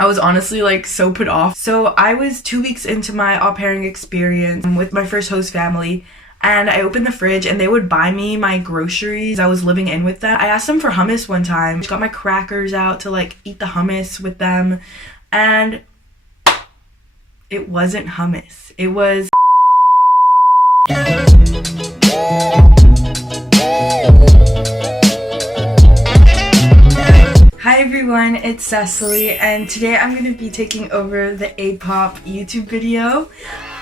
I was honestly like so put off. So I was 2 weeks into my au pairing experience with my first host family, and I opened the fridge and they would buy me my groceries. I was living in with them. I asked them for hummus one time. Got my crackers out to like eat the hummus with them, and it wasn't hummus. It was Hi everyone, it's Cecily, and today I'm going to be taking over the APOP YouTube video.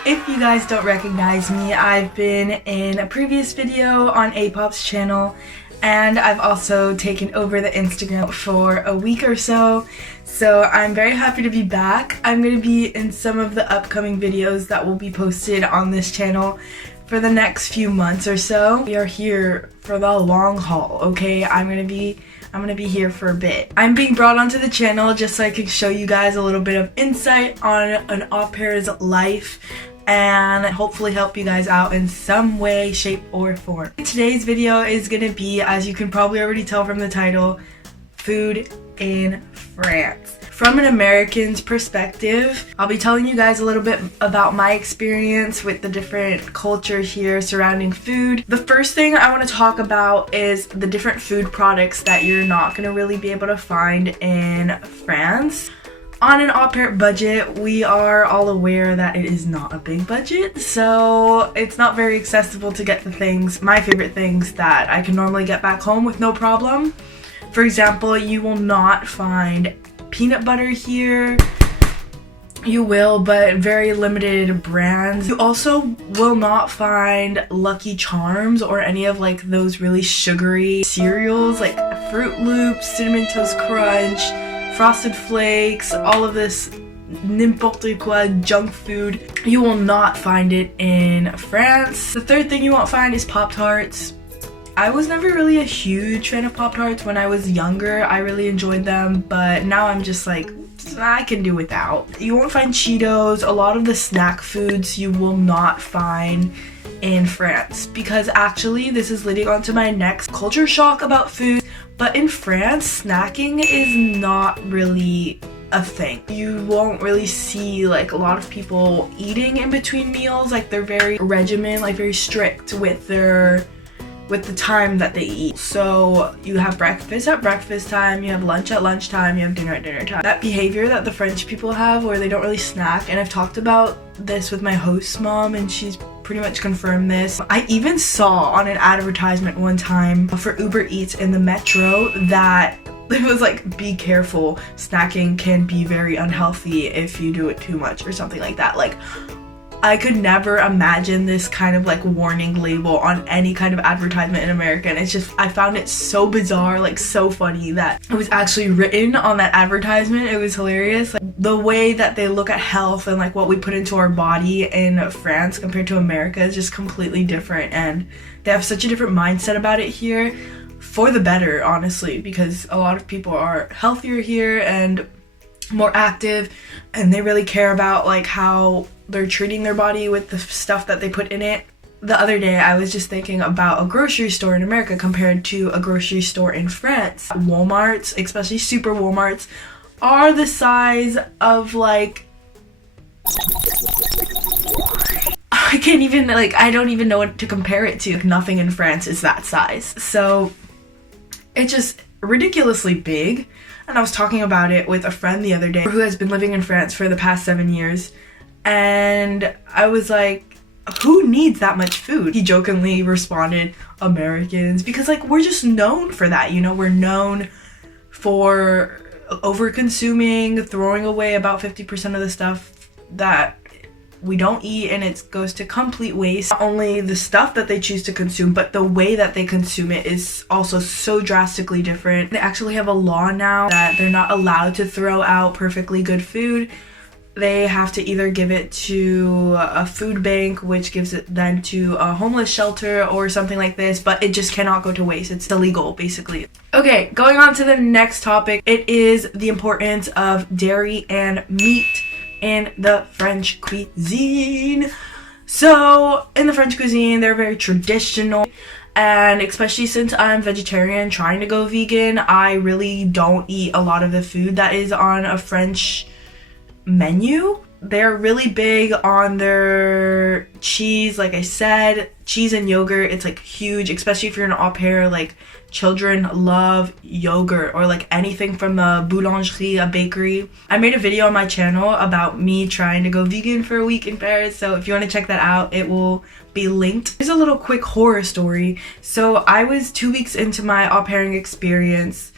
If you guys don't recognize me, I've been in a previous video on APOP's channel, and I've also taken over the Instagram for a week or so. So I'm very happy to be back. I'm going to be in some of the upcoming videos that will be posted on this channel for the next few months or so. We are here for the long haul, okay? I'm gonna be here for a bit. I'm being brought onto the channel just so I can show you guys a little bit of insight on an au pair's life and hopefully help you guys out in some way, shape, or form. Today's video is gonna be, as you can probably already tell from the title, food in France. From an American's perspective, I'll be telling you guys a little bit about my experience with the different culture here surrounding food. The first thing I want to talk about is the different food products that you're not going to really be able to find in France. On an au pair budget, we are all aware that it is not a big budget, so it's not very accessible to get the things, my favorite things, that I can normally get back home with no problem. For example, you will not find peanut butter here. You will, but very limited brands. You also will not find Lucky Charms or any of like those really sugary cereals like Fruit Loops, Cinnamon Toast Crunch, Frosted Flakes, all of this n'importe quoi junk food. You will not find it in France. The third thing you won't find is PopTarts. I was never really a huge fan of PopTarts when I was younger. I really enjoyed them, but now I'm just like, I can do without. You won't find Cheetos. A lot of the snack foods you will not find in France, because actually this is leading on to my next culture shock about food. But in France, snacking is not really a thing. You won't really see like a lot of people eating in between meals. Like they're very regimented, like very strict with the time that they eat. So you have breakfast at breakfast time, you have lunch at lunchtime, you have dinner at dinner time. That behavior that the French people have where they don't really snack, and I've talked about this with my host's mom and she's pretty much confirmed this. I even saw on an advertisement one time for Uber Eats in the metro that it was like, be careful, snacking can be very unhealthy if you do it too much or something like that. Like, I could never imagine this kind of like warning label on any kind of advertisement in America, and it's just, I found it so bizarre, like so funny that it was actually written on that advertisement. It was hilarious. Like, the way that they look at health and like what we put into our body in France compared to America is just completely different, and they have such a different mindset about it here, for the better, honestly, because a lot of people are healthier here and more active, and they really care about like how they're treating their body with the stuff that they put in it. The other day I was just thinking about a grocery store in America compared to a grocery store in France. Walmarts, especially super Walmarts, are the size of like, I can't even, like, I don't even know what to compare it to. Nothing in France is that size. So it's just ridiculously big. And I was talking about it with a friend the other day who has been living in France for the past 7 years. And I was like, who needs that much food? He jokingly responded, Americans, because like we're just known for that, you know, we're known for over consuming, throwing away about 50% of the stuff that we don't eat, and it goes to complete waste. Not only the stuff that they choose to consume, but the way that they consume it is also so drastically different. They actually have a law now that they're not allowed to throw out perfectly good food. They have to either give it to a food bank, which gives it then to a homeless shelter or something like this, but it just cannot go to waste. It's illegal, basically. Okay, going on to the next topic. It is the importance of dairy and meat in the French cuisine. So in the French cuisine, they're very traditional, And especially since I'm vegetarian trying to go vegan, I really don't eat a lot of the food that is on a French menu. They're really big on their cheese, like I said, cheese and yogurt. It's like huge, especially if you're an au pair. Like, children love yogurt, or like anything from a boulangerie, a bakery. I made a video on my channel about me trying to go vegan for a week in Paris, so if you want to check that out, it will be linked. Here's a little quick horror story. So I was 2 weeks into my au pairing experience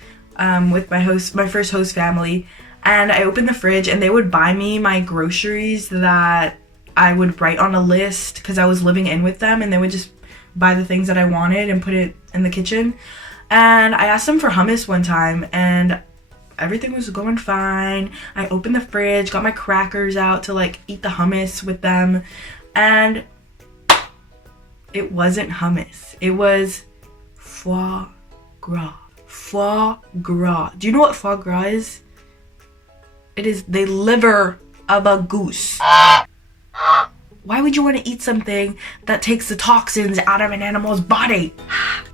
with my first host family, and I opened the fridge and they would buy me my groceries that I would write on a list because I was living in with them, and they would just buy the things that I wanted and put it in the kitchen. And I asked them for hummus one time and everything was going fine. I opened the fridge, got my crackers out to like eat the hummus with them, and it wasn't hummus. It was foie gras. Foie gras. Do you know what foie gras is? It is the liver of a goose. Why would you want to eat something that takes the toxins out of an animal's body?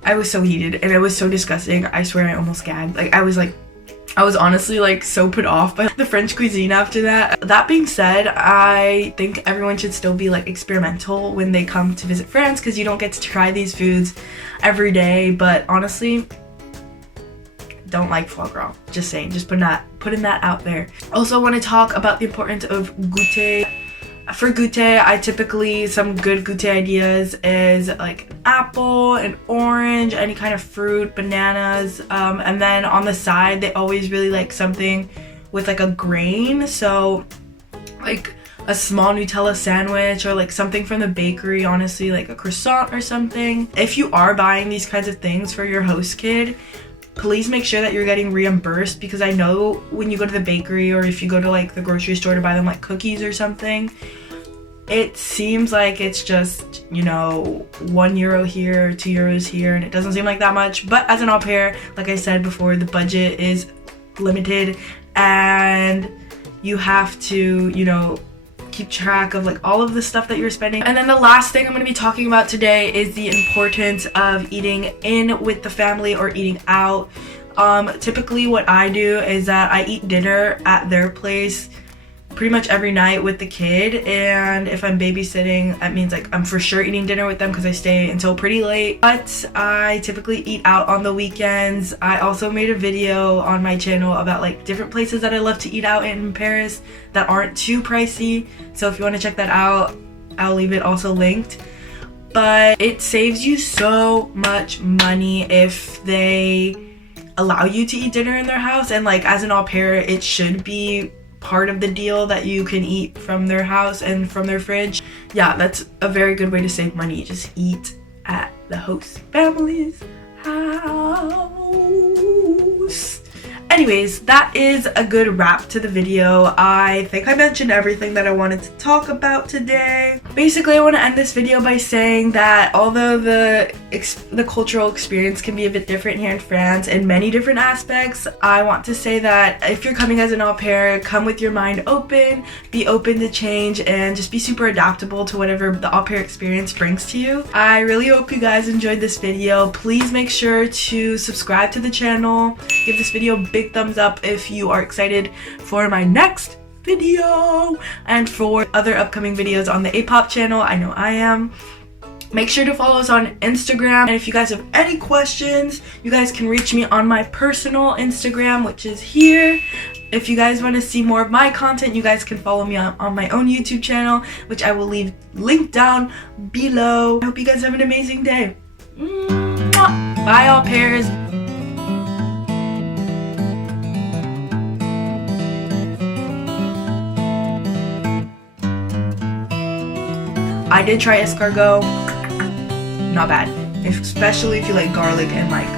I was so heated and it was so disgusting. I swear I almost gagged. I was honestly like so put off by the French cuisine after that. That being said, I think everyone should still be like experimental when they come to visit France, because you don't get to try these foods every day. But honestly, don't like foie gras. Just saying, just putting that out there. Also want to talk about the importance of goûter. For goûter, I typically, some good goûter ideas is like an apple, an orange, any kind of fruit, bananas, and then on the side they always really like something with like a grain, so like a small Nutella sandwich or like something from the bakery, honestly, like a croissant or something. If you are buying these kinds of things for your host kid, please make sure that you're getting reimbursed, because I know when you go to the bakery or if you go to like the grocery store to buy them like cookies or something, it seems like it's just, you know, €1 here, €2 here, and it doesn't seem like that much. But as an au pair, like I said before, the budget is limited and you have to, you know, keep track of like all of the stuff that you're spending. And then the last thing I'm going to be talking about today is the importance of eating in with the family or eating out. Typically what I do is that I eat dinner at their place pretty much every night with the kid, and if I'm babysitting, that means like I'm for sure eating dinner with them because I stay until pretty late. But I typically eat out on the weekends. I also made a video on my channel about like different places that I love to eat out in Paris that aren't too pricey, so if you want to check that out, I'll leave it also linked. But it saves you so much money if they allow you to eat dinner in their house, and like as an au pair, it should be part of the deal that you can eat from their house and from their fridge. Yeah, that's a very good way to save money. Just eat at the host family's house. Anyways, that is a good wrap to the video. I think I mentioned everything that I wanted to talk about today. Basically, I want to end this video by saying that although the cultural experience can be a bit different here in France in many different aspects, I want to say that if you're coming as an au pair, come with your mind open, be open to change, and just be super adaptable to whatever the au pair experience brings to you. I really hope you guys enjoyed this video. Please make sure to subscribe to the channel, give this video a big thumbs up if you are excited for my next video and for other upcoming videos on the APOP channel. I know I am. Make sure to follow us on Instagram, and if you guys have any questions, you guys can reach me on my personal Instagram, which is here. If you guys want to see more of my content, you guys can follow me on my own YouTube channel, which I will leave linked down below. I hope you guys have an amazing day. Mwah! Bye, au pairs. I did try escargot. Not bad, especially if you like garlic and like